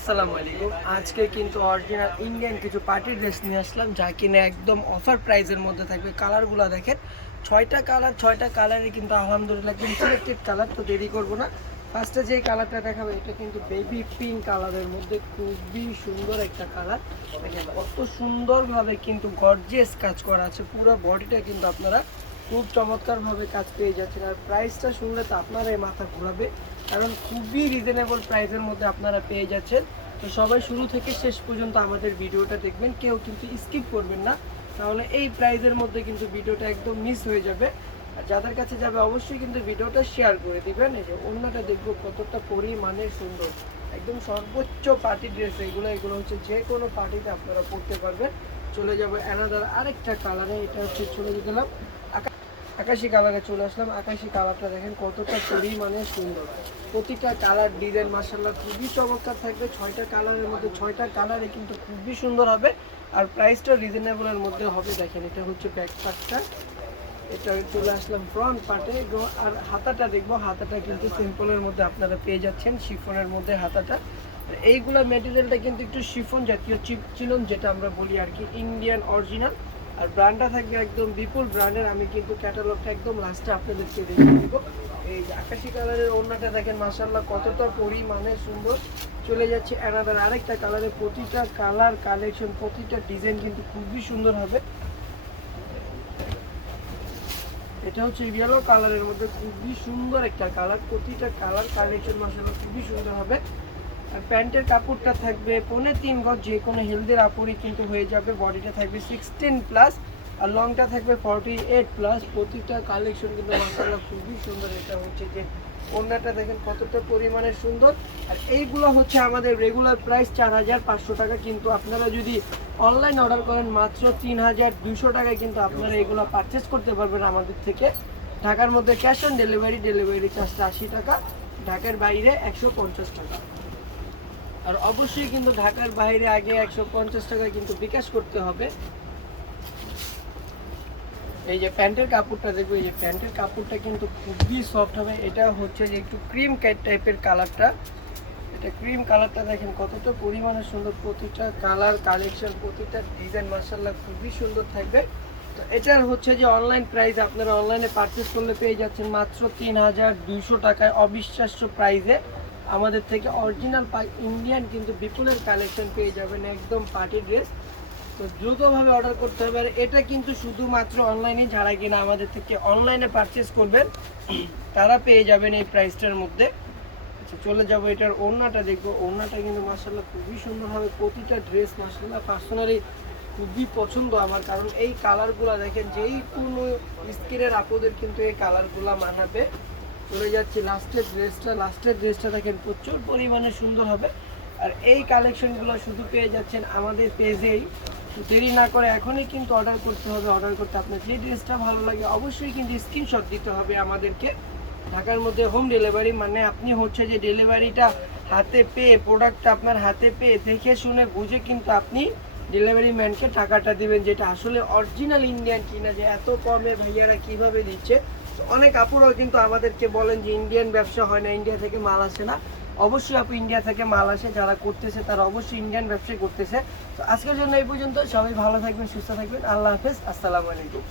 আসসালামু আলাইকুম। আজকে কিন্তু অরিজিনাল ইন্ডিয়ান কিছু পার্টি ড্রেস নিয়ে আসলাম, যা কিনা একদম অফার প্রাইসের মধ্যে থাকবে। কালারগুলো দেখেন, 6টা কালারই কিন্তু আলহামদুলিল্লাহ একদম সিলেক্টেড কালার। তো দেরি করবো না, ফার্স্টে যে কালারটা দেখাবো এটা কিন্তু বেবি পিঙ্ক কালারের মধ্যে খুবই সুন্দর একটা কালার। দেখেন কত সুন্দরভাবে কিন্তু গর্জিয়াস কাজ করা আছে, পুরো বডিটা কিন্তু আপনারা খুব চমৎকারভাবে কাজ পেয়ে যাচ্ছেন। আর প্রাইসটা শুনলে তো আপনারাই মাথা ঘোরাবে, কারণ খুবই রিজনেবল প্রাইসের মধ্যে আপনারা পেয়ে যাচ্ছেন। তো সবাই শুরু থেকে শেষ পর্যন্ত আমাদের ভিডিওটা দেখবেন, কেউ কিন্তু স্কিপ করবেন না, তাহলে এই প্রাইসের মধ্যে কিন্তু ভিডিওটা একদম মিস হয়ে যাবে। আর যাদের কাছে যাবে অবশ্যই কিন্তু ভিডিওটা শেয়ার করে দিবেন। এই যে অন্যটা দেখবো কতটা পরিমাণে সুন্দর, একদম সর্বোচ্চ পার্টি ড্রেস। এগুলো হচ্ছে যে কোনো পার্টিতে আপনারা পরতে পারবেন। চলে যাবো অ্যানাদার আরেকটা কালারে, এটা হচ্ছে চলে গেলাম আকাশি কালারে চলে আসলাম। আকাশি কালারটা দেখেন কতটা পরিমাণে সুন্দর, প্রতিটা কালার ডিজাইন মাশাআল্লাহ খুবই চমৎকার থাকবে। 6টা কালারের মধ্যে 6টা কালারে কিন্তু খুবই সুন্দর হবে, আর প্রাইসটা রিজনেবলের মধ্যে হবে। দেখেন এটা হচ্ছে ব্যাক পার্টটা, এটা চলে আসলাম ফ্রন্ট পার্টে। আর হাতাটা দেখবো, হাতাটা কিন্তু সিম্পলের মধ্যে আপনারা পেয়ে যাচ্ছেন, শিফনের মধ্যে হাতাটা। এইগুলা মেটেরিয়ালটা কিন্তু একটু শিফন জাতীয়, চিলন যেটা আমরা বলি আর কি, ইন্ডিয়ান অরিজিনাল। আর ব্র্যান্ডটা থাকবে একদম বিপুল ব্র্যান্ডের। আমি কিন্তু ক্যাটালগটা একদম লাস্টে আপনাদেরকে দেখিয়ে দেবো। এই আকাশি কালারের ওড়নাটা দেখেন মাশাআল্লাহ কতটা পরিমাণে সুন্দর। চলে যাচ্ছে অ্যানাদার আরেকটা কালারে, প্রতিটা কালার কালেকশন প্রতিটা ডিজাইন কিন্তু খুবই সুন্দর হবে। এটা হচ্ছে ইয়েলো কালারের মধ্যে খুবই সুন্দর একটা কালার, প্রতিটা কালার কালেকশন মাশাআল্লাহ খুবই সুন্দর হবে। আর প্যান্টের কাপড়টা থাকবে 3.5 গজ, যে কোনো হেলদির আপরই কিন্তু হয়ে যাবে। বডিটা থাকবে 16+, আর লংটা থাকবে 48+। প্রতিটা কালেকশন কিন্তু মাশাআল্লাহ খুবই সুন্দর। এটা হচ্ছে যে ওড়নাটা দেখেন কতটা পরিমাণে সুন্দর। আর এইগুলো হচ্ছে আমাদের রেগুলার প্রাইস 4500 টাকা, কিন্তু আপনারা যদি অনলাইন অর্ডার করেন মাত্র 3200 টাকায় কিন্তু আপনারা এগুলো পারচেস করতে পারবেন আমাদের থেকে। ঢাকার মধ্যে ক্যাশ অন ডেলিভারি চার্জটা 80 টাকা, ঢাকার বাইরে 150 টাকা। আর অবশ্যই কিন্তু ঢাকার বাইরে আগে 150 টাকায় কিন্তু বিকাশ করতে হবে। এই যে প্যান্টের কাপড়টা দেখবো, এই যে প্যান্টের কাপড়টা কিন্তু খুবই সফট হবে। এটা হচ্ছে যে একটু ক্রিম টাইপের কালারটা, এটা ক্রিম কালারটা দেখেন কতটা পরিমাণে সুন্দর। প্রতিটা কালার কালেকশন প্রতিটা ডিজাইন মাশাআল্লাহ খুবই সুন্দর থাকবে। তো এটার হচ্ছে যে অনলাইন প্রাইস, আপনারা অনলাইনে পারচেস করলে পেয়ে যাচ্ছেন মাত্র 3200 টাকায়, অবিশ্বাস্য প্রাইসে। আমাদের থেকে অরিজিনাল ইন্ডিয়ান কিন্তু বিপুলের কালেকশন পেয়ে যাবেন, একদম পার্টি ড্রেস। তো দ্রুতভাবে অর্ডার করতে হবে। আর এটা কিন্তু শুধুমাত্র অনলাইনে, যারা কিনা আমাদের থেকে অনলাইনে পারচেস করবেন তারা পেয়ে যাবেন এই প্রাইসটার মধ্যে। আচ্ছা চলে যাবো এটার ওড়নাটা দেখবো। ওড়নাটা কিন্তু মাশাআল্লাহ খুবই সুন্দর হবে, প্রতিটা ড্রেস মাশাআল্লাহ পার্সোনালি খুবই পছন্দ আমার, কারণ এই কালারগুলো দেখেন যেই কোনো স্কিনের আপুদের কিন্তু এই কালারগুলো মানাবে। চলে যাচ্ছি লাস্টের ড্রেসটা দেখেন প্রচুর পরিমাণে সুন্দর হবে। আর এই কালেকশনগুলো শুধু পেয়ে যাচ্ছেন আমাদের পেজেই। দেরি না করে এখনই কিন্তু অর্ডার করতে হবে। অর্ডার করতে আপনার যে ড্রেসটা ভালো লাগে অবশ্যই কিন্তু স্ক্রিনশট দিতে হবে আমাদেরকে। ঢাকার মধ্যে হোম ডেলিভারি, মানে আপনি হচ্ছে যে ডেলিভারিটা হাতে পেয়ে, প্রোডাক্টটা আপনার হাতে পেয়ে দেখে শুনে বুঝে কিন্তু আপনি ডেলিভারি ম্যানকে টাকাটা দিবেন, যেটা আসলে অরিজিনাল ইন্ডিয়ান কিনা, যে এত কমে ভাইয়ারা কিভাবে দিচ্ছে। তো অনেক আপুরাও কিন্তু আমাদেরকে বলেন যে ইন্ডিয়ান ব্যবসা হয় না, ইন্ডিয়া থেকে মাল আসে না। অবশ্যই আপু ইন্ডিয়া থেকে মাল আসে, যারা করতেছে তারা অবশ্যই ইন্ডিয়ান ব্যবসায় করতেছে। তো আজকের জন্য এই পর্যন্ত, সবাই ভালো থাকবেন, সুস্থ থাকবেন, আল্লাহ হাফেজ, আসসালামু আলাইকুম।